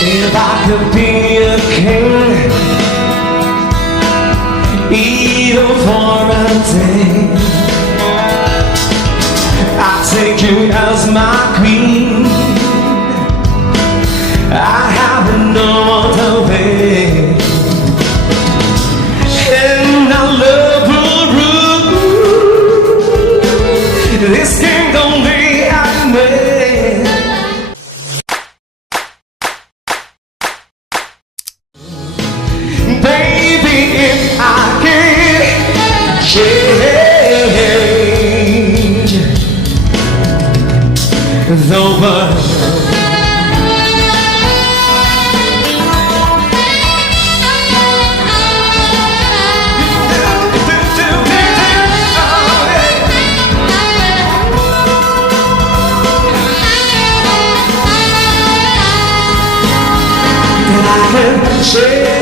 If I could be a king, even for a day, I'd take you as my queen. I have no other way, and I love will rule this kingdom we have made. Baby, if I could change the world, I can change